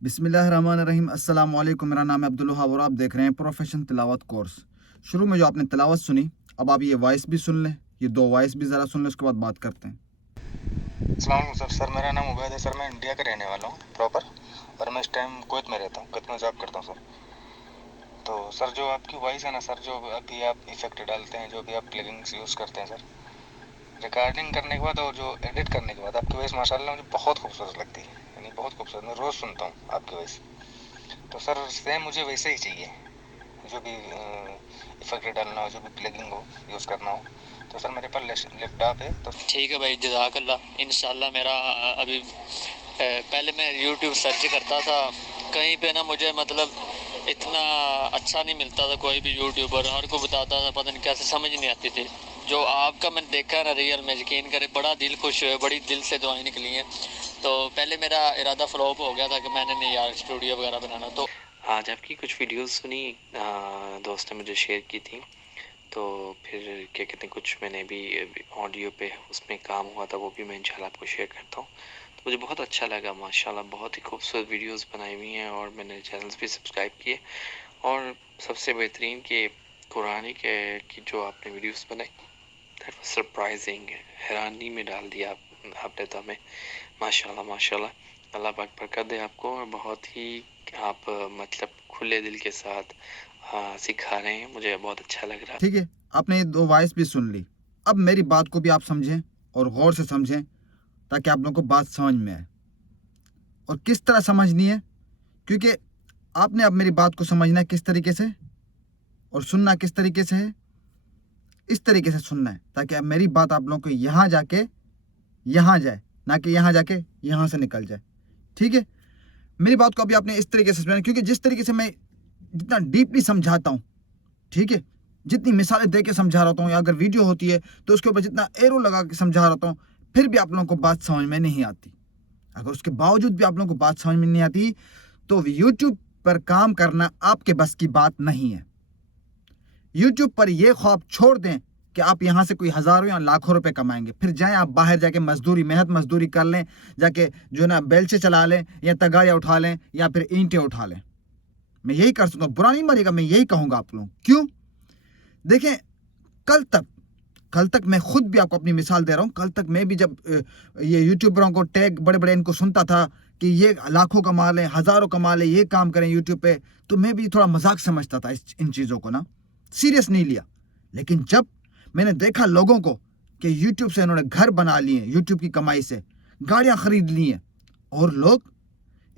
बिस्मिल्लाहिर्रहमानिर्रहीम। अस्सलाम वालेकुम। मेरा नाम है अब्दुल वहाब और आप देख रहे हैं प्रोफेशनल तिलावत कोर्स। शुरू में जो आपने तिलावत सुनी, अब आप ये वॉइस भी सुन लें, ये दो वॉइस भी ज़रा सुन लें, उसके बाद बात करते हैं। अस्सलाम वालेकुम सर। मेरा नाम उबैद है सर। मैं इंडिया का रहने वाला हूँ प्रॉपर, और मैं इस टाइम कुवैत में रहता हूँ, कुवैत में जॉब करता हूँ सर। तो सर जो आपकी वॉइस है ना सर, जो अभी आप इफेक्ट डालते हैं, जो भी आप प्लगइन्स यूज़ करते हैं सर, रिकॉर्डिंग करने के बाद और जो एडिट करने के बाद आपकी वॉइस माशाल्लाह मुझे बहुत खूबसूरत लगती है, यानी बहुत खूबसूरत। मैं रोज़ सुनता हूँ आपकी वॉइस। तो सर सेम मुझे वैसे ही चाहिए, जो भी इफेक्ट डालना हो, जो भी प्लगिंग हो, यूज़ करना हो। तो सर मेरे पास लैपटॉप है। तो ठीक है भाई, जज़ाकल्लाह। इंशाल्लाह मेरा अभी पहले मैं यूट्यूब सर्च करता था, कहीं पे ना मुझे मतलब इतना अच्छा नहीं मिलता था। कोई भी यूट्यूबर हर को बताता था, पता नहीं कैसे, समझ नहीं आती थी। जो आपका मैंने देखा है ना, रियल में यकीन करे, बड़ा दिल खुश हुआ, बड़ी दिल से दुआएं निकली हैं। तो पहले मेरा इरादा फ्लॉप हो गया था कि मैंने नहीं यार स्टूडियो वगैरह बनाना। तो आज आपकी कुछ वीडियोस सुनी, दोस्त ने मुझे शेयर की थी। तो फिर क्या कहते हैं, कुछ मैंने भी ऑडियो पे उसमें काम हुआ था, वो भी मैं इंशाल्लाह आपको शेयर करता हूँ। तो मुझे बहुत अच्छा लगा, माशाल्लाह बहुत ही खूबसूरत वीडियोस बनाई हुई हैं, और मैंने चैनल्स भी सब्सक्राइब किए। और सबसे बेहतरीन कि कुरानी के की जो आपने वीडियोस बनाई, दैट वाज सरप्राइजिंग। हैरानी में डाल दिया आपने तो हमें। माशाल्लाह माशाल्लाह, अल्लाह पाक बरकत दे आपको। और बहुत ही आप मतलब खुले दिल के साथ सिखा रहे हैं, मुझे बहुत अच्छा लग रहा है। ठीक है, आपने ये दो वॉइस भी सुन ली। अब मेरी बात को भी आप समझें और गौर से समझें, ताकि आप लोगों को बात समझ में आए। और किस तरह समझनी है, क्योंकि आपने अब मेरी बात को समझना है किस तरीके से, और सुनना किस तरीके से है। इस तरीके से सुनना है ताकि अब मेरी बात आप लोगों को यहाँ जाके यहाँ जाए, ना कि यहाँ जाके यहाँ से निकल जाए। ठीक है, मेरी बात को अभी आपने इस तरीके से सुनना, क्योंकि जिस तरीके से मैं जितना डीपली समझाता हूँ, ठीक है, जितनी मिसालें दे के समझा रहा हूँ, या अगर वीडियो होती है तो उसके ऊपर जितना एरो लगा के समझा रहा हूँ, फिर भी आप लोगों को बात समझ में नहीं आती। अगर उसके बावजूद भी आप लोगों को बात समझ में नहीं आती, तो यूट्यूब पर काम करना आपके बस की बात नहीं है। यूट्यूब पर यह ख्वाब छोड़ दें कि आप यहाँ से कोई हज़ारों या लाखों रुपए कमाएंगे, फिर जाएं आप बाहर जाके मजदूरी, मेहनत मजदूरी कर लें, जाके जो ना बेलचे चला लें, या तगाड़ियाँ उठा लें, या फिर ईंटें उठा लें। मैं यही कर सकता हूँ, बुरा नहीं मानेगा, मैं यही कहूँगा आप लोग। क्यों? देखें, कल तक मैं खुद भी आपको अपनी मिसाल दे रहा हूँ। कल तक मैं भी जब ये यूट्यूबरों को टैग बड़े बड़े इनको सुनता था कि ये लाखों कमा लें, हज़ारों कमा लें, ये काम करें यूट्यूब पे, तो मैं भी थोड़ा मजाक समझता था इन चीज़ों को ना, सीरियस नहीं लिया। लेकिन जब मैंने देखा लोगों को कि यूट्यूब से इन्होंने घर बना लिए, यूट्यूब की कमाई से गाड़ियाँ खरीद ली हैं, और लोग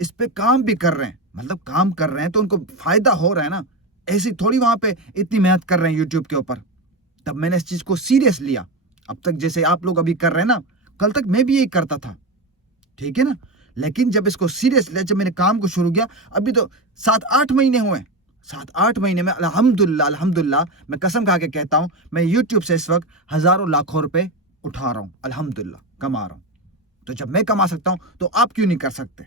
इस पे काम भी कर रहे हैं, मतलब काम कर रहे हैं तो उनको फ़ायदा हो रहा है ना, ऐसी थोड़ी वहाँ पे इतनी मेहनत कर रहे हैं यूट्यूब के ऊपर। तब मैंने इस चीज़ को सीरियस लिया। अब तक जैसे आप लोग अभी कर रहे हैं ना, कल तक मैं भी यही करता था, ठीक है ना। लेकिन जब इसको सीरियस लिया, जब मैंने काम को शुरू किया, अभी तो 7-8 महीने हुए। 7-8 महीने में अल्हम्दुलिल्लाह मैं कसम खा के कहता हूँ, मैं यूट्यूब से इस वक्त हज़ारों लाखों रुपए उठा रहा हूँ, अल्हम्दुलिल्लाह कमा रहा हूँ। तो जब मैं कमा सकता हूँ तो आप क्यों नहीं कर सकते?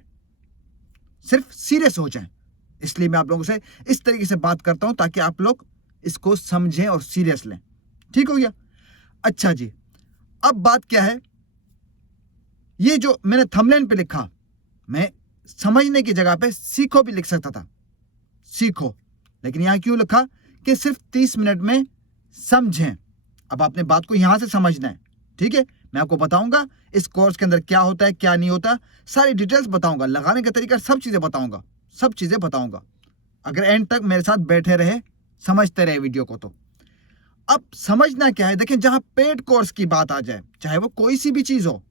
सिर्फ सीरियस हो जाएं। इसलिए मैं आप लोगों से इस तरीके से बात करता हूं ताकि आप लोग इसको समझें और सीरियस लें। ठीक हो गया? अच्छा जी, अब बात क्या है ये जो मैंने थंबनेल पे लिखा, मैं समझने की जगह पे सीखो भी लिख सकता था, सीखो, लेकिन यहाँ क्यों लिखा कि सिर्फ 30 मिनट में समझें। अब आपने बात को यहाँ से समझना है, ठीक है। मैं आपको बताऊंगा इस कोर्स के अंदर क्या होता है, क्या नहीं होता, सारी डिटेल्स बताऊंगा, लगाने का तरीका, सब चीज़ें बताऊंगा, सब चीज़ें बताऊंगा। अगर एंड तक मेरे साथ बैठे रहे, समझते रहे वीडियो को। तो अब समझना क्या है, देखें, जहाँ पेड कोर्स की बात आ जाए, चाहे वो कोई सी भी चीज़ हो,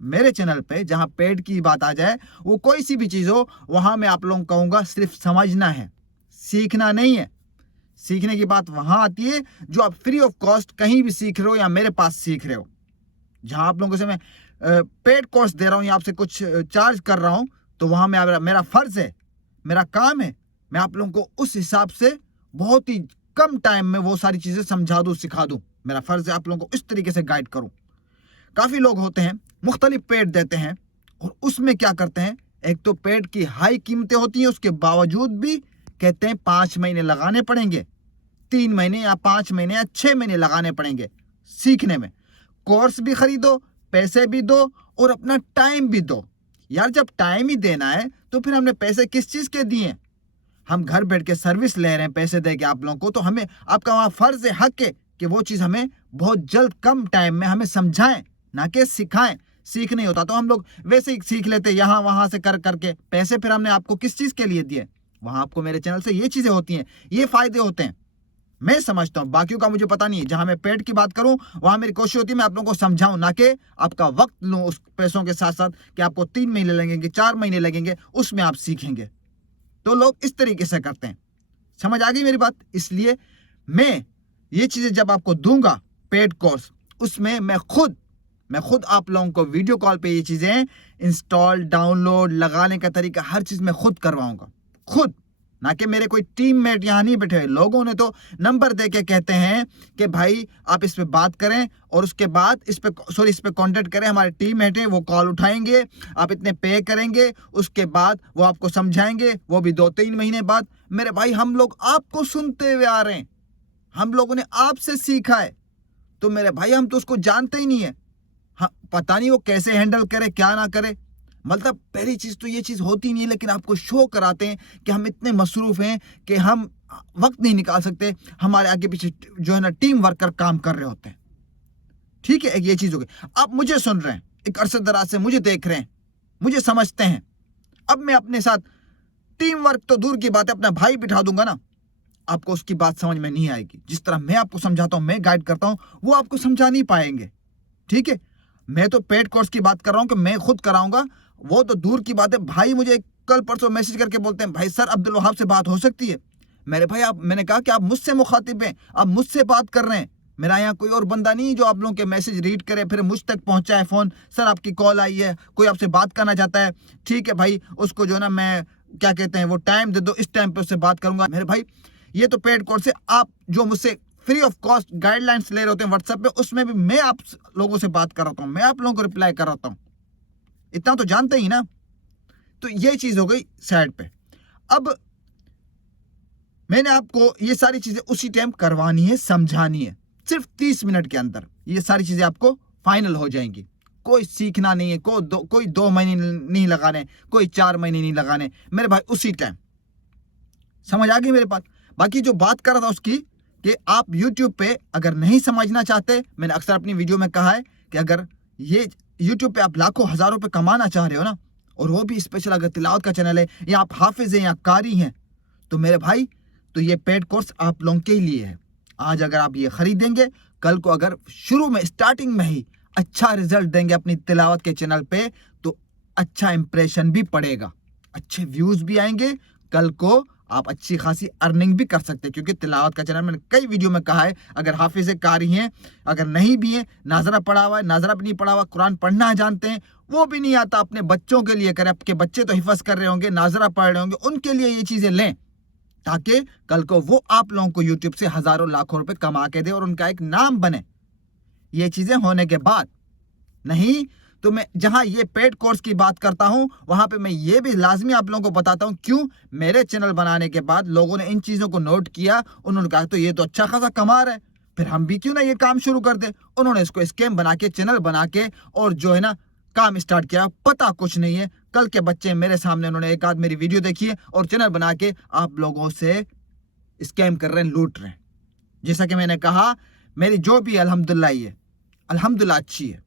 मेरे चैनल पे जहाँ पेड की बात आ जाए, वो कोई सी भी चीज़ हो, वहाँ मैं आप लोगों को कहूँगा सिर्फ समझना है, सीखना नहीं है। सीखने की बात वहाँ आती है जो आप फ्री ऑफ कॉस्ट कहीं भी सीख रहे हो या मेरे पास सीख रहे हो। जहाँ आप लोगों से मैं पेड कोर्स दे रहा हूँ या आपसे कुछ चार्ज कर रहा हूँ, तो वहाँ मेरा फ़र्ज़ है, मेरा काम है, मैं आप लोगों को उस हिसाब से बहुत ही कम टाइम में वो सारी चीज़ें समझा दूँ, सिखा दूँ। मेरा फ़र्ज़ है आप लोगों को इस तरीके से गाइड करूँ। काफ़ी लोग होते हैं मुख्तलिफ पेड देते हैं और उसमें क्या करते हैं, एक तो पेड की हाई कीमतें होती हैं, उसके बावजूद भी कहते हैं 5 महीने लगाने पड़ेंगे, 3 महीने या 5 महीने या 6 महीने लगाने पड़ेंगे सीखने में। कोर्स भी खरीदो, पैसे भी दो और अपना टाइम भी दो। यार जब टाइम ही देना है तो फिर हमने पैसे किस चीज़ के दिए? हम घर बैठ के सर्विस ले रहे हैं पैसे दे के आप लोगों को, तो हमें आपका वहाँ फ़र्ज़ है, हक है कि वो चीज़ हमें बहुत जल्द कम टाइम में हमें समझाएं, ना कि सिखाएं। सीख नहीं होता तो हम लोग वैसे ही सीख लेते यहाँ वहाँ से कर करके। पैसे फिर हमने आपको किस चीज़ के लिए दिए? वहाँ आपको मेरे चैनल से ये चीज़ें होती हैं, ये फ़ायदे होते हैं, मैं समझता हूँ। बाकियों का मुझे पता नहीं है। जहाँ मैं पेड की बात करूँ वहाँ मेरी कोशिश होती है मैं आप लोगों को समझाऊँ, ना कि आपका वक्त लूँ उस पैसों के साथ साथ कि आपको 3 महीने लगेंगे, 4 महीने लगेंगे, उसमें आप सीखेंगे। तो लोग इस तरीके से करते हैं। समझ आ गई मेरी बात? इसलिए मैं ये चीज़ें जब आपको दूंगा पेड कोर्स, उसमें मैं खुद आप लोगों को वीडियो कॉल पे ये चीज़ें इंस्टॉल, डाउनलोड, लगाने का तरीका, हर चीज़ मैं खुद करवाऊंगा, खुद, ना कि मेरे कोई टीममेट यहाँ नहीं बैठे हुए। लोगों ने तो नंबर दे के कहते हैं कि भाई आप इस पे बात करें और उसके बाद इस पे कांटेक्ट करें, हमारे टीममेट हैं, वो कॉल उठाएंगे, आप इतने पे करेंगे, उसके बाद वो आपको समझाएंगे, वो भी 2-3 महीने बाद। मेरे भाई हम लोग आपको सुनते हुए आ रहे हैं, हम लोगों ने आपसे सीखा है, तो मेरे भाई हम तो उसको जानते ही नहीं है। हाँ, पता नहीं वो कैसे हैंडल करे, क्या ना करे। मतलब पहली चीज़ तो ये चीज़ होती नहीं है, लेकिन आपको शो कराते हैं कि हम इतने मसरूफ़ हैं कि हम वक्त नहीं निकाल सकते, हमारे आगे पीछे जो है ना टीम वर्कर काम कर रहे होते हैं। ठीक है, एक ये चीज़ हो गई। आप मुझे सुन रहे हैं, एक अरसे दराज से मुझे देख रहे हैं, मुझे समझते हैं। अब मैं अपने साथ टीम वर्क तो दूर की बात है, अपना भाई बिठा दूंगा ना, आपको उसकी बात समझ में नहीं आएगी। जिस तरह मैं आपको समझाता हूँ, मैं गाइड करता हूँ, वो आपको समझा नहीं पाएंगे। ठीक है, मैं तो पेड कोर्स की बात कर रहा हूँ कि मैं खुद कराऊंगा, वो तो दूर की बात है। भाई मुझे कल परसों मैसेज करके बोलते हैं, भाई सर अब्दुल वहाब से बात हो सकती है? मेरे भाई मैंने कहा कि आप मुझसे मुखातिब हैं, आप मुझसे बात कर रहे हैं, मेरा यहाँ कोई और बंदा नहीं जो आप लोगों के मैसेज रीड करे फिर मुझ तक पहुँचाए फ़ोन, सर आपकी कॉल आई है, कोई आपसे बात करना चाहता है, ठीक है भाई, उसको जो है ना मैं क्या कहते हैं वो टाइम दे दो, इस टाइम पर उससे बात करूँगा। मेरे भाई ये तो पेड कोर्स है। आप जो मुझसे फ्री ऑफ कॉस्ट गाइडलाइंस ले रहे होते हैं व्हाट्सएप पे, उसमें भी मैं आप लोगों से बात कर रहा हूँ, मैं आप लोगों को रिप्लाई कर रहा हूँ, इतना तो जानते ही ना। तो ये चीज़ हो गई साइड पे। अब मैंने आपको ये सारी चीज़ें उसी टाइम करवानी है, समझानी है, सिर्फ 30 मिनट के अंदर ये सारी चीज़ें आपको फाइनल हो जाएंगी। कोई सीखना नहीं है, कोई 2 महीने नहीं लगाने, कोई 4 महीने नहीं लगाने, मेरे भाई उसी टाइम। समझ आ गई मेरे पास? बाकी जो बात कर रहा था उसकी कि आप YouTube पे अगर नहीं समझना चाहते, मैंने अक्सर अपनी वीडियो में कहा है कि अगर ये YouTube पे आप लाखों हज़ारों रुपये कमाना चाह रहे हो ना, और वो भी स्पेशल अगर तिलावत का चैनल है या आप हाफिज़ हैं या कारी हैं, तो मेरे भाई तो ये पेड कोर्स आप लोगों के लिए है। आज अगर आप ये ख़रीदेंगे, कल को अगर शुरू में स्टार्टिंग में ही अच्छा रिजल्ट देंगे अपनी तिलावत के चैनल पे, तो अच्छा इंप्रेशन भी पड़ेगा, अच्छे व्यूज़ भी आएंगे, कल को आप अच्छी खासी अर्निंग भी कर सकते हैं। क्योंकि तिलावत का चैनल मैंने कई वीडियो में कहा है, अगर हाफिज़ कारी हैं, अगर नहीं भी हैं, नाजरा पढ़ा हुआ है, नाजरा भी नहीं पढ़ा हुआ, कुरान पढ़ना जानते हैं, वो भी नहीं आता, अपने बच्चों के लिए करें। आपके बच्चे तो हिफज कर रहे होंगे, नाजरा पढ़ रहे होंगे, उनके लिए ये चीज़ें लें, ताकि कल को वो आप लोगों को यूट्यूब से हज़ारों लाखों रुपए कमा के दे और उनका एक नाम बने। ये चीज़ें होने के बाद नहीं तो मैं जहां ये पेड कोर्स की बात करता हूं, वहां पे मैं ये भी लाजमी आप लोगों को बताता हूं क्यों। मेरे चैनल बनाने के बाद लोगों ने इन चीज़ों को नोट किया, उन्होंने कहा तो ये तो अच्छा खासा कमा रहा है, फिर हम भी क्यों ना ये काम शुरू कर दे। उन्होंने इसको स्कैम बना के, चैनल बना के और जो है ना काम स्टार्ट किया, पता कुछ नहीं है। कल के बच्चे मेरे सामने, उन्होंने एक आध मेरी वीडियो देखी है और चैनल बना के आप लोगों से स्कैम कर रहे हैं, लूट रहे हैं। जैसा कि मैंने कहा, मेरी जो भी अल्हम्दुलिल्लाह है, अल्हम्दुलिल्लाह अच्छी है।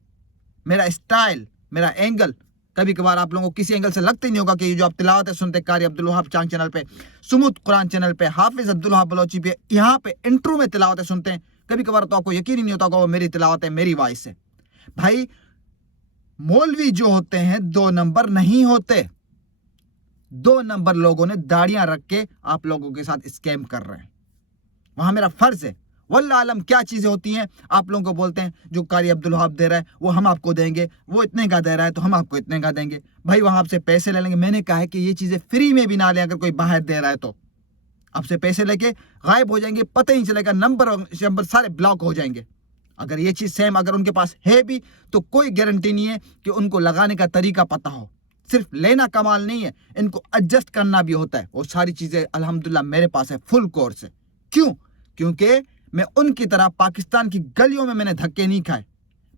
मेरा स्टाइल, मेरा एंगल, कभी कभार आप लोगों को किसी एंगल से लगता ही नहीं होगा कि ये जो आप तिलावत सुनते कारी अब्दुल वहाब चांग चैनल पे, सुमुद कुरान चैनल पे, हाफिज अब्दुल वहाब बलोची पे, यहाँ पे इंट्रो में तिलावत सुनते हैं, कभी कभार तो आपको यकीन ही नहीं होता वो मेरी तिलावत है, मेरी वॉइस है। भाई मौलवी जो होते हैं 2 नंबर नहीं होते, 2 नंबर लोगों ने दाढ़ियां रख के आप लोगों के साथ स्कैम कर रहे हैं। वहां मेरा फर्ज है, वल्लाह आलम क्या चीजें होती हैं। आप लोगों को बोलते हैं जो कारी अब्दुल वहाब दे रहा है वो हम आपको देंगे, वो इतने का दे रहा है तो हम आपको इतने का देंगे। भाई वहां आपसे पैसे ले लेंगे। मैंने कहा है कि ये चीजें फ्री में भी ना लें, अगर कोई बाहर दे रहा है तो आपसे पैसे लेके गायब हो जाएंगे, पता ही नहीं चलेगा, नंबर सारे ब्लॉक हो जाएंगे। अगर ये चीज सेम अगर उनके पास है भी तो कोई गारंटी नहीं है कि उनको लगाने का तरीका पता हो। सिर्फ लेना कमाल नहीं है, इनको एडजस्ट करना भी होता है। और सारी चीजें अल्हम्दुलिल्लाह मेरे पास है, फुल कोर्स है। क्यों? क्योंकि मैं उनकी तरह पाकिस्तान की गलियों में मैंने धक्के नहीं खाए,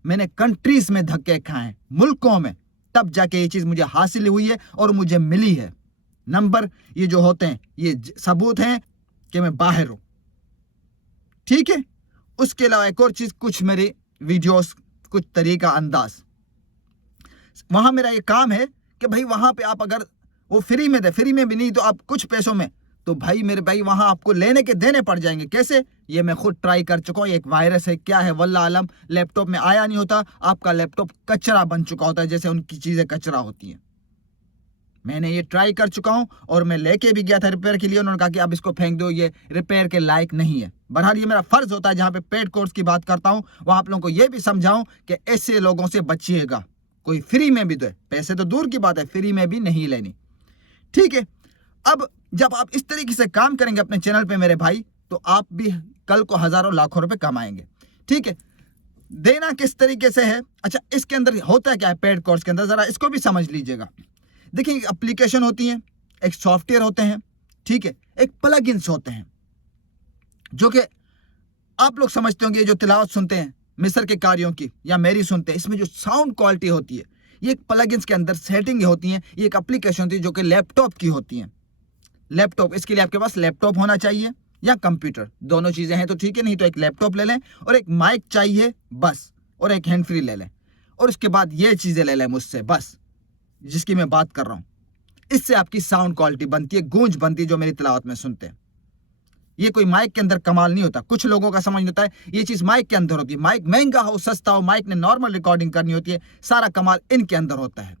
मैंने कंट्रीज में धक्के खाए, मुल्कों में, तब जाके ये चीज मुझे हासिल हुई है और मुझे मिली है। नंबर ये जो होते हैं ये सबूत हैं कि मैं बाहर हूं, ठीक है। उसके अलावा एक और चीज, कुछ मेरी वीडियोस, कुछ तरीका अंदाज, वहां मेरा ये काम है कि भाई वहां पे आप अगर वो फ्री में दे, फ्री में भी नहीं तो आप कुछ पैसों में, तो भाई मेरे भाई वहां आपको लेने के देने पड़ जाएंगे। कैसे? ये मैं खुद ट्राई कर चुका हूँ। एक वायरस है, क्या है वल्लाह आलम, लैपटॉप में आया नहीं होता, आपका लैपटॉप कचरा बन चुका होता है, जैसे उनकी चीजें कचरा होती हैं। मैंने ये ट्राई कर चुका हूं और मैं लेके भी गया था रिपेयर के लिए। उन्होंने कहा कि आप इसको फेंक दो, ये रिपेयर के लायक नहीं है। बहरहाल ये मेरा फर्ज होता है, जहां पे पेड कोर्स की बात करता हूं वहां आप लोगों को ये भी समझाऊं कि ऐसे लोगों से बचिएगा। कोई फ्री में भी दे, पैसे तो दूर की बात है, फ्री में भी नहीं लेनी, ठीक है। अब जब आप इस तरीके से काम करेंगे अपने चैनल पे मेरे भाई, तो आप भी कल को हजारों लाखों रुपए कमाएंगे, ठीक है। देना किस तरीके से है? अच्छा, इसके अंदर होता है क्या है पेड कोर्स के अंदर, जरा इसको भी समझ लीजिएगा। देखिए, एप्लीकेशन होती है, एक सॉफ्टवेयर होते हैं, ठीक है, एक प्लगइन्स होते हैं, जो कि आप लोग समझते होंगे, जो तिलावत सुनते हैं मिस्र के कार्यों की या मेरी सुनते हैं, इसमें जो साउंड क्वालिटी होती है, ये एक प्लगइन्स के अंदर सेटिंग होती है। ये एक एप्लीकेशन होती है जो कि लैपटॉप की होती है। लैपटॉप, इसके लिए आपके पास लैपटॉप होना चाहिए या कंप्यूटर, दोनों चीजें हैं तो ठीक है, नहीं तो एक लैपटॉप ले लें और एक माइक चाहिए बस, और एक हैंड फ्री ले लें, और उसके बाद ये चीजें ले लें मुझसे बस, जिसकी मैं बात कर रहा हूं। इससे आपकी साउंड क्वालिटी बनती है, गूंज बनती है, जो मेरी तिलावत में सुनते हैं। ये कोई माइक के अंदर कमाल नहीं होता। कुछ लोगों का समझ नहीं होता है ये चीज माइक के अंदर होती है। माइक महंगा हो सस्ता हो, माइक ने नॉर्मल रिकॉर्डिंग करनी होती है, सारा कमाल इनके अंदर होता है।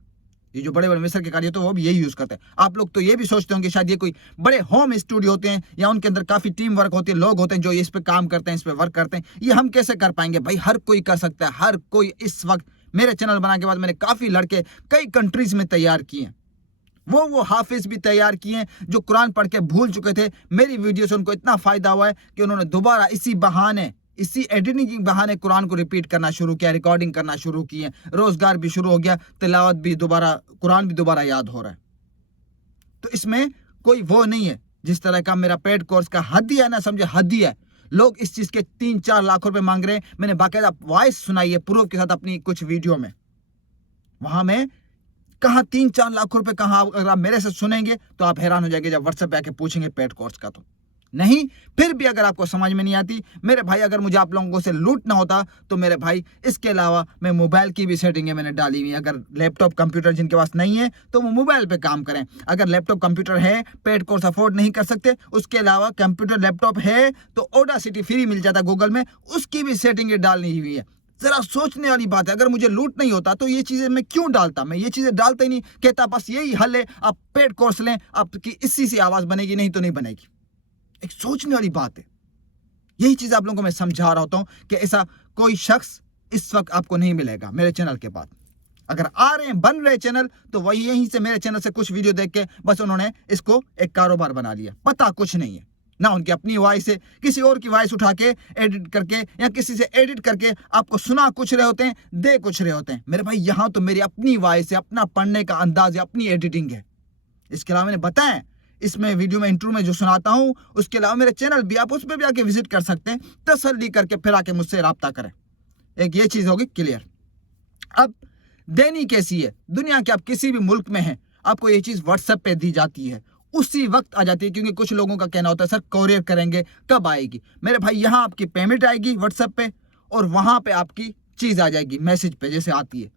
ये जो बड़े बड़े मिस्र के कार्य तो वो भी यही यूज करते हैं। आप लोग तो ये भी सोचते होंगे शायद ये कोई बड़े होम स्टूडियो होते हैं या उनके अंदर काफी टीम वर्क होती है, लोग होते हैं जो इस पे काम करते हैं, इस पे वर्क करते हैं। ये हम कैसे कर पाएंगे? भाई हर कोई कर सकता है, हर कोई। इस वक्त मेरे चैनल बनाने के बाद मैंने काफी लड़के कई कंट्रीज में तैयार किए हैं, वो हाफिज भी तैयार किए हैं जो कुरान पढ़ के भूल चुके थे। मेरी वीडियो से उनको इतना फायदा हुआ है कि उन्होंने दोबारा इसी बहाने, इसी एडिटिंग के बहाने कुरान को रिपीट करना शुरू किया, रिकॉर्डिंग करना शुरू किए, रोजगार भी शुरू हो गया, तिलावत भी दोबारा, कुरान भी दोबारा याद हो रहा है। तो इसमें कोई वो नहीं है जिस तरह का मेरा पेड कोर्स का हदिया है ना, समझे, हदिया है। लोग इस चीज के 3-4 लाख रुपए मांग रहे हैं। मैंने बाकायदा वॉइस सुनाई है प्रूफ के साथ अपनी कुछ वीडियो में। वहां में कहाँ 3-4 लाख रुपए कहाँ, अगर आप मेरे से सुनेंगे तो आप हैरान हो जाएंगे जब व्हाट्सएप पे आके पूछेंगे पेड कोर्स का। तो नहीं, फिर भी अगर आपको समझ में नहीं आती मेरे भाई, अगर मुझे आप लोगों से लूटना होता तो मेरे भाई, इसके अलावा मैं मोबाइल की भी सेटिंगें मैंने डाली हुई। अगर लैपटॉप कंप्यूटर जिनके पास नहीं है तो वो मोबाइल पे काम करें। अगर लैपटॉप कंप्यूटर है, पेड कोर्स अफोर्ड नहीं कर सकते, उसके अलावा कंप्यूटर लैपटॉप है तो ऑडासिटी फ्री मिल जाता गूगल में, उसकी भी सेटिंगें डालनी हुई है। जरा सोचने वाली बात है। अगर मुझे लूट नहीं होता तो ये चीजें मैं क्यों डालता? मैं ये चीजें डालता ही नहीं, कहता बस यही हल है, आप पेड कोर्स लें, आपकी इसी से आवाज बनेगी, नहीं तो नहीं बनेगी। एक सोचने वाली बात है। यही चीज आप लोगों को मैं समझा रहा होता हूं कि ऐसा कोई शख्स इस वक्त आपको नहीं मिलेगा मेरे चैनल के बाद। अगर आ रहे हैं, बन रहे चैनल, तो वही यहीं से मेरे चैनल से कुछ वीडियो देख के बस उन्होंने इसको एक कारोबार बना लिया। पता कुछ नहीं है ना, उनकी अपनी वॉइस है, किसी और की वॉइस उठा के एडिट करके या किसी से एडिट करके आपको सुना कुछ रहे होते हैं, दे कुछ रहे होते हैं। मेरे भाई यहाँ तो मेरी अपनी वॉइस है, अपना पढ़ने का अंदाज है, अपनी एडिटिंग है। इसके अलावा मैंने बताया इसमें वीडियो में इंट्रो में जो सुनाता हूँ, उसके अलावा मेरे चैनल भी, आप उस पर भी आके विजिट कर सकते हैं, तसल्ली करके फिर आके मुझसे रब्ता करें। एक ये चीज होगी क्लियर। अब देनी कैसी है, दुनिया के आप किसी भी मुल्क में हैं, आपको ये चीज़ व्हाट्सएप पे दी जाती है, उसी वक्त आ जाती है। क्योंकि कुछ लोगों का कहना होता है सर कोरियर करेंगे, कब आएगी? मेरे भाई यहाँ आपकी पेमेंट आएगी व्हाट्सएप पे और वहाँ पे आपकी चीज़ आ जाएगी मैसेज पे जैसे आती है,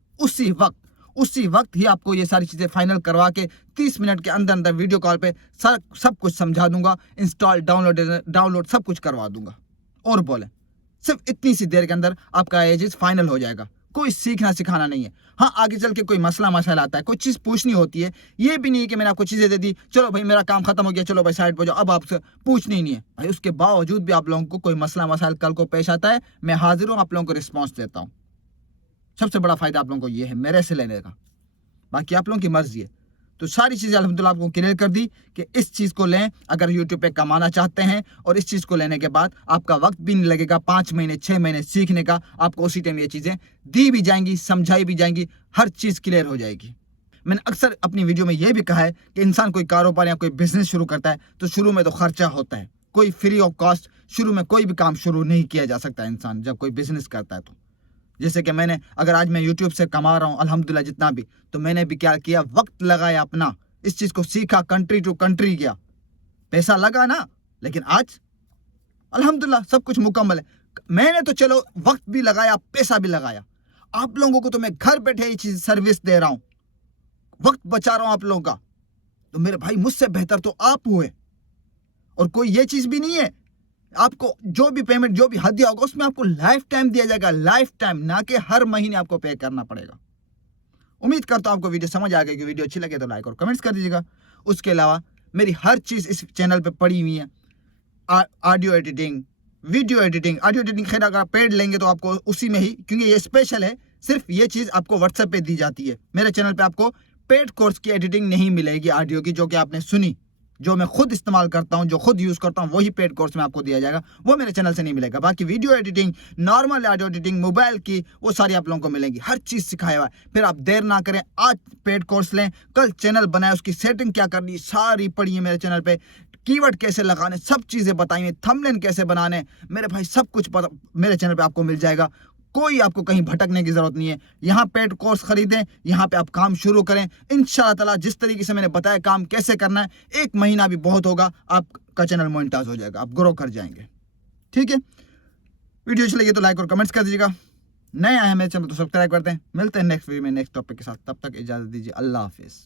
उसी वक्त ही आपको ये सारी चीज़ें फाइनल करवा के 30 मिनट के अंदर अंदर वीडियो कॉल पे सब कुछ समझा दूंगा, इंस्टॉल डाउनलोड सब कुछ करवा दूंगा। और बोले सिर्फ इतनी सी देर के अंदर आपका ये चीज़ फाइनल हो जाएगा। कोई सीखना सिखाना नहीं है। हाँ, आगे चल के कोई मसला आता है, कोई चीज़ पूछनी होती है, ये भी नहीं है कि मैंने आपको चीज़ें दे दी, चलो भाई मेरा काम खत्म हो गया, चलो भाई साइड पर जाओ, अब आपसे पूछनी ही नहीं है भाई। उसके बावजूद भी आप लोगों को कोई मसाइल कल को पेश आता है, मैं हाजिर हूँ, आप लोगों को रिस्पॉन्स देता हूँ। सबसे बड़ा फ़ायदा आप लोगों को ये है मेरे से लेने का, बाकी आप लोगों की मर्जी है। तो सारी चीज़ें अल्हम्दुलिल्लाह आपको क्लियर कर दी कि इस चीज़ को लें अगर यूट्यूब पे कमाना चाहते हैं, और इस चीज़ को लेने के बाद आपका वक्त भी नहीं लगेगा, 5 महीने 6 महीने सीखने का, आपको उसी टाइम ये चीज़ें दी भी जाएंगी, समझाई भी जाएंगी, हर चीज़ क्लियर हो जाएगी। मैंने अक्सर अपनी वीडियो में ये भी कहा है कि इंसान कोई कारोबार या कोई बिजनेस शुरू करता है तो शुरू में तो खर्चा होता है, कोई फ्री ऑफ कॉस्ट शुरू में कोई भी काम शुरू नहीं किया जा सकता इंसान जब कोई बिजनेस करता है। तो जैसे कि मैंने अगर आज मैं यूट्यूब से कमा रहा हूँ अल्हम्दुलिल्लाह जितना भी, तो मैंने भी क्या किया, वक्त लगाया अपना, इस चीज़ को सीखा, कंट्री टू कंट्री गया, पैसा लगा ना, लेकिन आज अल्हम्दुलिल्लाह सब कुछ मुकम्मल है। मैंने तो चलो वक्त भी लगाया, पैसा भी लगाया, आप लोगों को तो मैं घर बैठे ये चीज़ सर्विस दे रहा हूँ, वक्त बचा रहा हूँ आप लोगों का। तो मेरे भाई मुझसे बेहतर तो आप हुए। और कोई ये चीज़ भी नहीं है, आपको जो भी पेमेंट जो भी हदिया होगा उसमें आपको लाइफ टाइम दिया जाएगा, लाइफ टाइम, ना कि हर महीने आपको पे करना पड़ेगा। उम्मीद करता हूँ आपको वीडियो समझ आ गई। कि वीडियो अच्छी लगे तो लाइक और कमेंट्स कर दीजिएगा। उसके अलावा मेरी हर चीज़ इस चैनल पे पड़ी हुई है, audio editing, video editing. Audio editing खैर अगर पेड लेंगे तो आपको उसी में ही, क्योंकि ये स्पेशल है, सिर्फ ये चीज़ आपको व्हाट्सएप पे दी जाती है। मेरे चैनल पे आपको पेड कोर्स की एडिटिंग नहीं मिलेगी ऑडियो की, जो कि आपने सुनी, जो मैं खुद इस्तेमाल करता हूँ, जो खुद यूज़ करता हूँ, वही पेड कोर्स में आपको दिया जाएगा, वो मेरे चैनल से नहीं मिलेगा। बाकी video editing, normal audio editing, mobile की, वो सारी आप लोगों को मिलेगी, हर चीज़ सिखाया हुआ है। फिर आप देर ना करें, आज पेड कोर्स लें, कल चैनल बनाए, उसकी सेटिंग क्या करनी सारी पड़ी है मेरे चैनल पे, कीवर्ड कैसे लगाने, सब चीज़ें बताई हैं, थंबनेल कैसे बनाने, मेरे भाई सब कुछ पता मेरे चैनल पे आपको मिल जाएगा। कोई आपको कहीं भटकने की ज़रूरत नहीं है। यहाँ पेड कोर्स खरीदें, यहाँ पे आप काम शुरू करें इंशाअल्लाह ताला। जिस तरीके से मैंने बताया काम कैसे करना है, 1 महीना भी बहुत होगा, आपका चैनल मोनेटाइज हो जाएगा, आप ग्रो कर जाएंगे। ठीक है, वीडियो अच्छी लगी तो लाइक और कमेंट्स कर दीजिएगा। नए आए हैं मेरे चैनल तो सब्सक्राइब करते हैं। मिलते हैं नेक्स्ट वीडियो में नेक्स्ट टॉपिक के साथ, तब तक इजाज़त दीजिए, अल्लाह हाफिज़।